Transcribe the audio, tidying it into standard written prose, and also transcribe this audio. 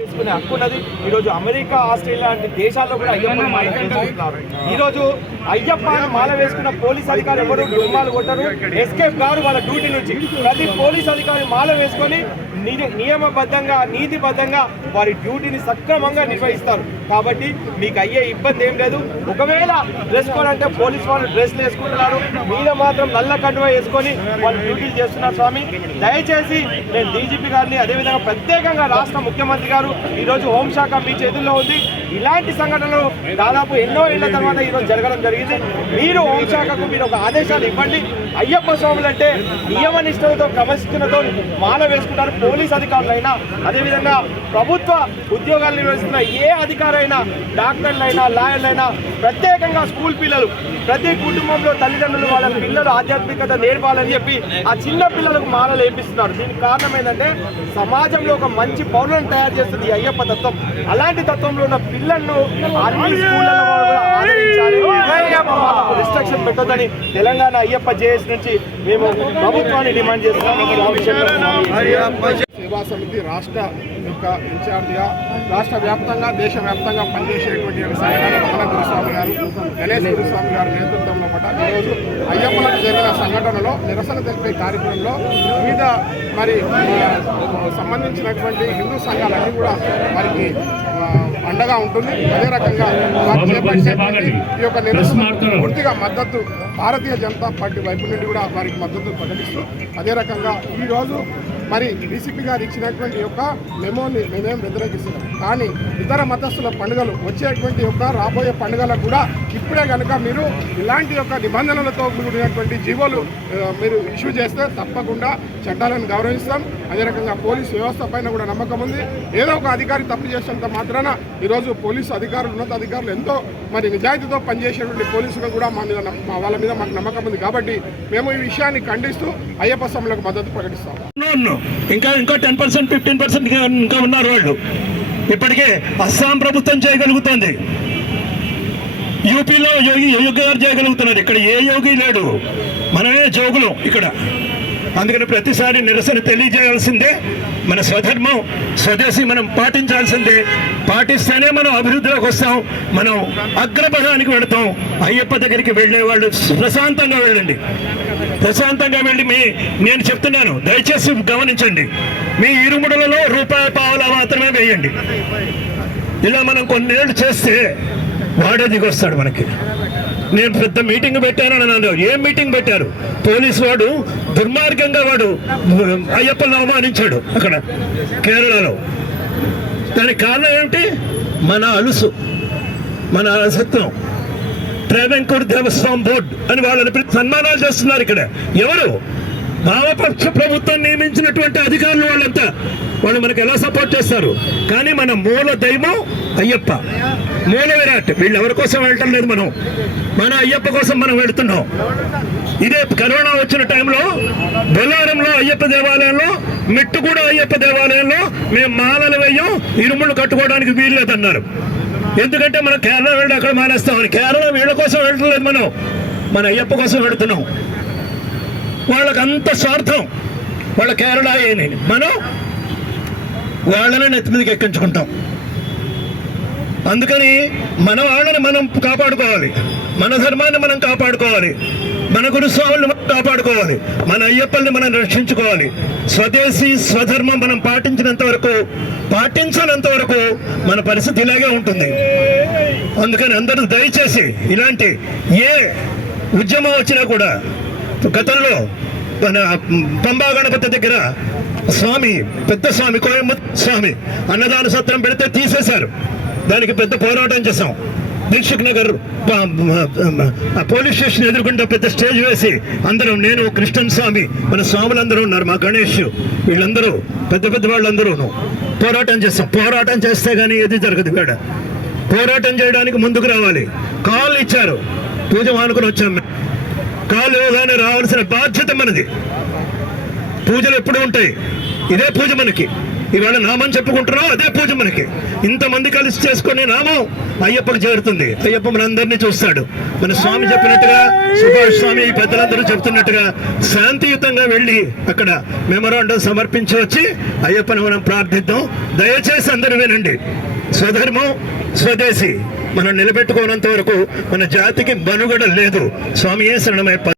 వేసుకునే హక్కు ఉన్నది. ఈరోజు అమెరికా, ఆస్ట్రేలియా లాంటి దేశాల్లో కూడా అయ్యప్ప మాలకుంటున్నారు. ఈరోజు అయ్యప్ప మాల వేసుకున్న పోలీస్ అధికారులు ఎవరు డుమ్మాలు కొట్టరు, ఎస్కేప్ గారు వాళ్ళ డ్యూటీ నుంచి. ప్రతి పోలీస్ అధికారి మాల వేసుకొని నియమబద్ధంగా, నీతిబద్ధంగా వారి డ్యూటీని సక్రమంగా నిర్వహిస్తారు. కాబట్టి మీకు అయ్యే ఇబ్బంది ఏం లేదు. ఒకవేళ డ్రెస్ కోడ్ అంటే పోలీస్ వాళ్ళు డ్రెస్లు వేసుకుంటున్నారు, మీద మాత్రం నల్ల కండువా వేసుకొని వాళ్ళు డ్యూటీలు చేస్తున్నారు. స్వామి, దయచేసి నేను డీజీపీ గారిని, అదేవిధంగా ప్రత్యేకంగా రాష్ట్ర ముఖ్యమంత్రి గారు, ఈరోజు హోంశాఖ మీ చేతుల్లో ఉంది. ఇలాంటి సంఘటనలు దాదాపు ఎన్నో ఏళ్ల తర్వాత ఈరోజు జరగడం జరిగింది. మీరు హోంశాఖకు మీరు ఒక ఆదేశాలు ఇవ్వండి. అయ్యప్ప స్వాములంటే నియమ నిష్ఠలతో, క్రమశిక్షణతో మాల వేసుకుంటారు. పోలీస్ అధికారులైనా, అదేవిధంగా ప్రభుత్వ ఉద్యోగాలు నిర్వహిస్తున్న ఏ అధికారైనా, డాక్టర్లైనా, లాయర్లైనా, ప్రత్యేకంగా స్కూల్ పిల్లలు, ప్రతి కుటుంబంలో తల్లిదండ్రులు వాళ్ళ పిల్లలు ఆధ్యాత్మికత నేర్పాలని చెప్పి ఆ చిన్న పిల్లలకు మాలలు వేపిస్తున్నారు. దీనికి కారణం ఏంటంటే సమాజంలో ఒక మంచి పౌరులను తయారు చేస్తుంది ఈ అయ్యప్ప తత్వం. అలాంటి తత్వంలో ఉన్న పిల్లలను అన్ని స్కూళ్ళలో కూడా ఆదరించాలి, రిస్ట్రిక్షన్ పెట్టొద్దని తెలంగాణ అయ్యప్ప జేఎస్ నుంచి మేము ప్రభుత్వాన్ని డిమాండ్ చేస్తున్నాము. సేవా సమితి రాష్ట్ర యొక్క ఇన్ఛార్జిగా రాష్ట్ర వ్యాప్తంగా, దేశవ్యాప్తంగా పనిచేసేటువంటి సంఘటన రమణ గురుస్వామి గారు, గణేష్ గురుస్వామి గారి నేతృత్వంలో ఈరోజు అయ్యప్పలకు జరిగిన సంఘటనలో నిరసన తెలిపే కార్యక్రమంలో వివిధ సంబంధించినటువంటి హిందూ సంఘాలన్నీ కూడా వారికి అండగా ఉంటుంది. అదే రకంగా వారు చేపట్టేటువంటి ఈ యొక్క నిరసన పూర్తిగా మద్దతు భారతీయ జనతా పార్టీ వైపు నుండి కూడా వారికి మద్దతు ప్రకటిస్తూ, అదే రకంగా ఈరోజు డీసీపీ గారు ఇచ్చినటువంటి యొక్క మెమోని మేమేం వ్యతిరేకిస్తున్నాం. కానీ ఇతర మతస్థుల పండుగలు వచ్చేటువంటి యొక్క రాబోయే పండుగలకు కూడా ఇప్పుడే కనుక మీరు ఇలాంటి యొక్క నిబంధనలతో కూడినటువంటి జీవోలు మీరు ఇష్యూ చేస్తే తప్పకుండా చట్టాలను గౌరవిస్తాం. అదే రకంగా పోలీసు వ్యవస్థ పైన కూడా నమ్మకం ఉంది. ఏదో ఒక అధికారి తప్పు చేసినంత మాత్రాన ఈరోజు పోలీసు అధికారులు, ఉన్నత అధికారులు ఎంతో నిజాయితీతో పనిచేసేటువంటి పోలీసులు కూడా వాళ్ళ మీద మాకు నమ్మకం ఉంది. కాబట్టి మేము ఈ విషయాన్ని ఖండిస్తూ అయ్యప్ప స్వాములకు మద్దతు ప్రకటిస్తాం. ఇంకా 10%, 15% ఇంకా ఉన్నారు వాళ్ళు. ఇప్పటికే అస్సాం ప్రభుత్వం చేయగలుగుతుంది, యూపీలో యోగి గారు చేయగలుగుతున్నారు. ఇక్కడ ఏ యోగి లేడు, మనమే జోగులు ఇక్కడ. అందుకని ప్రతిసారి నిరసన తెలియజేయాల్సిందే. మన స్వధర్మం, స్వదేశీ మనం పాటించాల్సిందే. పాటిస్తేనే మనం అభివృద్ధిలోకి వస్తాం, మనం అగ్రపథానికి వెళతాం. అయ్యప్ప దగ్గరికి వెళ్ళే వాళ్ళు ప్రశాంతంగా వెళ్ళండి, ప్రశాంతంగా వెళ్ళి నేను చెప్తున్నాను, దయచేసి గమనించండి. మీ ఇరుముడులలో రూపాయి పావలా మాత్రమే వేయండి. ఇలా మనం కొన్నేళ్ళు చేస్తే వాడే దిగొస్తాడు మనకి. నేను పెద్ద మీటింగ్ పెట్టానని అన్నారు. ఏం మీటింగ్ పెట్టారు? పోలీసు వాడు దుర్మార్గంగా వాడు అయ్యప్పలను అవమానించాడు అక్కడ కేరళలో. దానికి కారణం ఏమిటి? మన అలుసు, మన అలసత్వం. ట్రావెంకూర్ దేవస్వామి బోర్డు అని వాళ్ళని సన్మానాలు చేస్తున్నారు ఇక్కడ. ఎవరు? వామపక్ష ప్రభుత్వం నియమించినటువంటి అధికారులు వాళ్ళంతా. వాళ్ళు మనకు ఎలా సపోర్ట్ చేస్తారు? కానీ మన మూల దైవం అయ్యప్ప, మూల విరాట్. వీళ్ళు ఎవరి కోసం వెళ్ళటం లేదు, మన అయ్యప్ప కోసం మనం వెళుతున్నాం. ఇదే కరోనా వచ్చిన టైంలో బొల్లారంలో అయ్యప్ప దేవాలయంలో, మెట్టుగూడ అయ్యప్ప దేవాలయంలో మేము మాలలు వేయం, ఇరుముళ్ళు కట్టుకోవడానికి వీల్లేదన్నారు. ఎందుకంటే మనం కేరళ వెళ్ళి అక్కడ మానేస్తామని. కేరళ వీళ్ళ కోసం వెళ్ళట్లేదు, మన అయ్యప్ప కోసం వెళుతున్నాం. వాళ్ళకి అంత స్వార్థం, వాళ్ళ కేరళ అని. మనం వాళ్ళని నెత్తి మీదకి ఎక్కించుకుంటాం. అందుకని మన వాళ్ళని మనం కాపాడుకోవాలి, మన ధర్మాన్ని మనం కాపాడుకోవాలి, మన గురుస్వాములను మనం కాపాడుకోవాలి, మన అయ్యప్పల్ని మనం రక్షించుకోవాలి. స్వదేశీ స్వధర్మం మనం పాటించినంత వరకు మన పరిస్థితి ఇలాగే ఉంటుంది. అందుకని అందరూ దయచేసి ఇలాంటి ఏ ఉద్యమం వచ్చినా కూడా, గతంలో మన పంబా గణపతి దగ్గర స్వామి, పెద్ద స్వామి, కోయంబత్తూరు స్వామి అన్నదాన సత్రం పెడితే తీసేశారు. దానికి పెద్ద పోరాటం చేశాం. దిల్సుఖ్ నగర్ పోలీస్ స్టేషన్ ఎదుర్కొంటే పెద్ద స్టేజ్ వేసి అందరం, నేను, కృష్ణన్ స్వామి, మన స్వాములందరూ ఉన్నారు, మా గణేష్, వీళ్ళందరూ పెద్ద వాళ్ళందరూ పోరాటం చేస్తాం. పోరాటం చేస్తే కానీ ఏది జరగదు. ఇక్కడ పోరాటం చేయడానికి ముందుకు రావాలి. కాళ్ళు ఇచ్చారు, పూజ మానుకుని వచ్చాం. కాళ్ళు కానీ రావాల్సిన బాధ్యత మనది. పూజలు ఎప్పుడు ఉంటాయి, ఇదే పూజ మనకి. ఇవాళ నామం చెప్పుకుంటున్నాం, అదే పూజ మనకి. ఇంతమంది కలిసి చేసుకునే నామం అయ్యప్పకు చేరుతుంది. అయ్యప్ప మనందరినీ చూస్తాడు. మన స్వామి చెప్పినట్టుగా, సుభాష్ స్వామి పెద్దలందరూ చెప్తున్నట్టుగా శాంతియుతంగా వెళ్ళి అక్కడ మెమోరాండం సమర్పించి వచ్చి అయ్యప్పని మనం ప్రార్థిద్దాం. దయచేసి అందరూ వినండి, స్వధర్మం స్వదేశీ మనం నిలబెట్టుకోనంత వరకు మన జాతికి మనుగడ లేదు. స్వామియే శరణమయ్యప్ప.